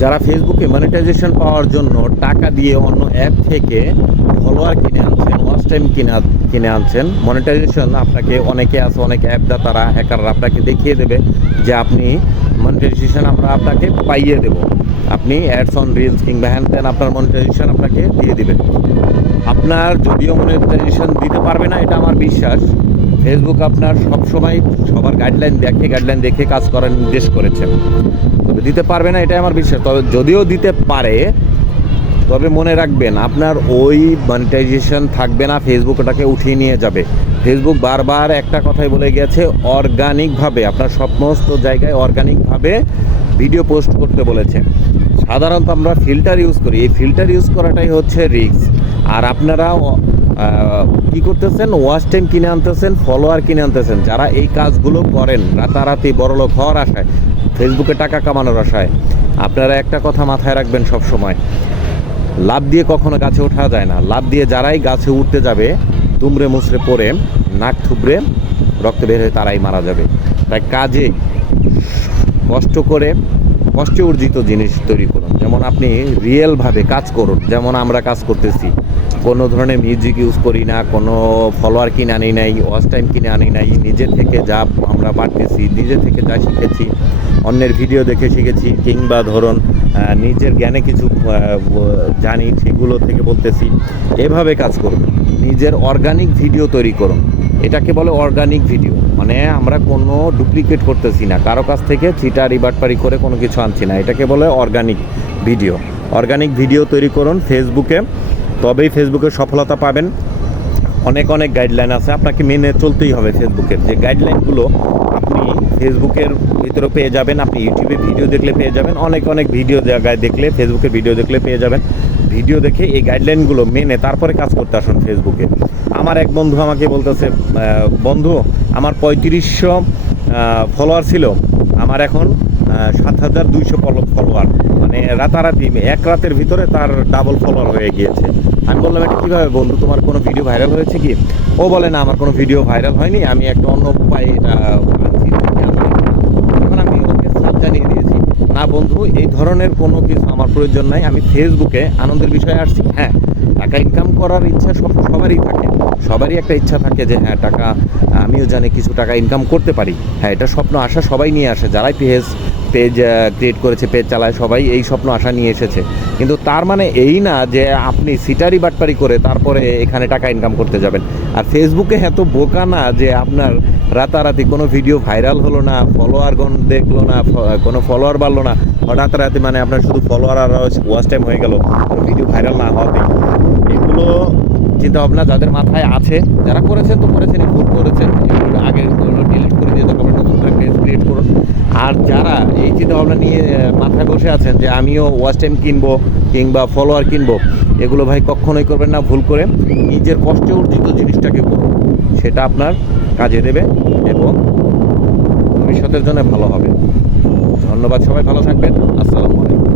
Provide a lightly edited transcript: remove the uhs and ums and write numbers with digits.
যারা ফেসবুকে মনিটাইজেশন পাওয়ার জন্য টাকা দিয়ে অন্য অ্যাপ থেকে ফলোয়ার কিনে আনছেন, ওয়াচ টাইম কিনে আনছেন, মনিটাইজেশন আপনাকে অনেকে আছে, অনেক অ্যাপ দাতারা, হ্যাকাররা আপনাকে দেখিয়ে দেবে যে আপনি মনিটাইজেশন আমরা আপনাকে পাইয়ে দেব, আপনি অ্যাডস অন রিলস কিংবা হ্যান ত্যান আপনার মনিটাইজেশন আপনাকে দিয়ে দেবে। আপনার যদিও মনিটাইজেশন দিতে পারবে না, এটা আমার বিশ্বাস। ফেসবুক আপনার সবসময় সবার গাইডলাইন দেখে কাজ করার নির্দেশ করেছে, তবে দিতে পারবে না এটাই আমার বিশ্বাস। তবে যদিও দিতে পারে, তবে মনে রাখবেন আপনার ওই মনিটাইজেশন থাকবে না, ফেসবুক ওটাকে উঠিয়ে নিয়ে যাবে। ফেসবুক বারবার একটা কথাই বলে গেছে, অর্গানিকভাবে আপনার সমস্ত জায়গায় অর্গানিকভাবে ভিডিও পোস্ট করতে বলেছে। সাধারণত আমরা ফিল্টার ইউজ করি, এই ফিল্টার ইউজ করাটাই হচ্ছে রিস্ক। আর আপনারা কি করতেছেন, ওয়াচ টাইম কিনে আনতেছেন, ফলোয়ার কিনে আনতেছেন। যারা এই কাজগুলো করেন রাতারাতি বড়লোক হওয়ার আশায়, ফেসবুকে টাকা কামানোর আশায়, আপনারা একটা কথা মাথায় রাখবেন সব সময়, লাভ দিয়ে কখনো গাছে ওঠা যায় না। লাভ দিয়ে যারাই গাছে উঠতে যাবে, দুমড়ে মুচড়ে পড়ে নাক থুবড়ে রক্ত বের হয়ে তারাই মারা যাবে। তাই কাজে কষ্ট করে কষ্টে অর্জিত জিনিস তৈরি করুন। যেমন আপনি রিয়েলভাবে কাজ করুন, যেমন আমরা কাজ করতেছি। কোনো ধরনের মিউজিক ইউজ করি না, কোনো ফলোয়ার কিনে আনি নাই, ওয়াচ টাইম কিনে আনি নাই। নিজে থেকে যা আমরা পারতেছি, নিজে থেকে যা শিখেছি, অন্যের ভিডিও দেখে শিখেছি, কিংবা ধরুন নিজের জ্ঞানে কিছু জানি সেগুলো থেকে বলতেছি। এভাবে কাজ করুন, নিজের অর্গানিক ভিডিও তৈরি করুন। এটাকে বলে অর্গানিক ভিডিও, মানে আমরা কোনো ডুপ্লিকেট করতেছি না, কারো কাছ থেকে চিটারি বাটপারি করে কোনো কিছু আনছি না। এটাকে বলে অর্গানিক ভিডিও। অর্গানিক ভিডিও তৈরি করুন ফেসবুকে, তবেই ফেসবুকে সফলতা পাবেন। অনেক গাইডলাইন আছে, আপনাকে মেনে চলতেই হবে। ফেসবুকের যে গাইডলাইনগুলো আপনি ফেসবুকের ভিতরে পেয়ে যাবেন, আপনি ইউটিউবে ভিডিও দেখলে পেয়ে যাবেন, অনেক ভিডিও জায়গায় দেখলে, ফেসবুকে ভিডিও দেখলে পেয়ে যাবেন। ভিডিও দেখে এই গাইডলাইনগুলো মেনে তারপরে কাজ করতে আসুন ফেসবুকে। আমার এক বন্ধু আমাকে বলতেছে, বন্ধু আমার 3500 ফলোয়ার ছিল, আমার এখন 7200 ফলোয়ার, মানে রাতারাতি এক রাতের ভিতরে তার ডাবল ফলোয়ার হয়ে গিয়েছে। আমি বললাম, এটা কীভাবে বন্ধু, তোমার কোনো ভিডিও ভাইরাল হয়েছে কি? ও বলে, না আমার কোনো ভিডিও ভাইরাল হয়নি, আমি একটা অন্য উপায়ে এটা আনছি। এখন আমি ওকে সাথ জানিয়ে দিয়েছি, না বন্ধু এই ধরনের কোনো কিছু আমার প্রয়োজন নাই, আমি ফেসবুকে আনন্দের বিষয়ে আসছি। হ্যাঁ, টাকা ইনকাম করার ইচ্ছা সবারই থাকে, সবারই একটা ইচ্ছা থাকে যে হ্যাঁ টাকা, আমিও জানি কিছু টাকা ইনকাম করতে পারি। হ্যাঁ, এটা স্বপ্ন আশা সবাই নিয়ে আসে, যারাই পেজ ক্রিয়েট করেছে, পেজ চালায়, সবাই এই স্বপ্ন আশা নিয়ে এসেছে। কিন্তু তার মানে এই না যে আপনি সিটারি বাটপারি করে তারপরে এখানে টাকা ইনকাম করতে যাবেন। আর ফেসবুকে এত বোকা না যে আপনার রাতারাতি কোনো ভিডিও ভাইরাল হলো না, ফলোয়ারগণ দেখলো না, কোনো ফলোয়ার বাড়লো না, রাতারাতি মানে আপনার শুধু ফলোয়ার আর ওয়াচ টাইম হয়ে গেল, কোনো ভিডিও ভাইরাল না হওয়াতে। এগুলো চিন্তা ভাবনা যাদের মাথায় আছে, যারা করেছেন তো করেছেন, ভুল করেছেন, এগুলো আগে ডিলিট করে দিয়ে তারপরে নতুন করে পেজ ক্রিয়েট করুন। আর যারা এই চিন্তা ভাবনা নিয়ে মাথায় বসে আছেন যে আমিও ওয়াচ টাইম কিনবো কিংবা ফলোয়ার কিনবো, এগুলো ভাই কখনোই করবেন না। ভুল করে নিজের কষ্টে অর্জিত জিনিসটাকে করুন, সেটা আপনার কাজে দেবে এবং ভবিষ্যতের জন্য ভালো হবে। ধন্যবাদ, সবাই ভালো থাকবেন। আসসালামু আলাইকুম।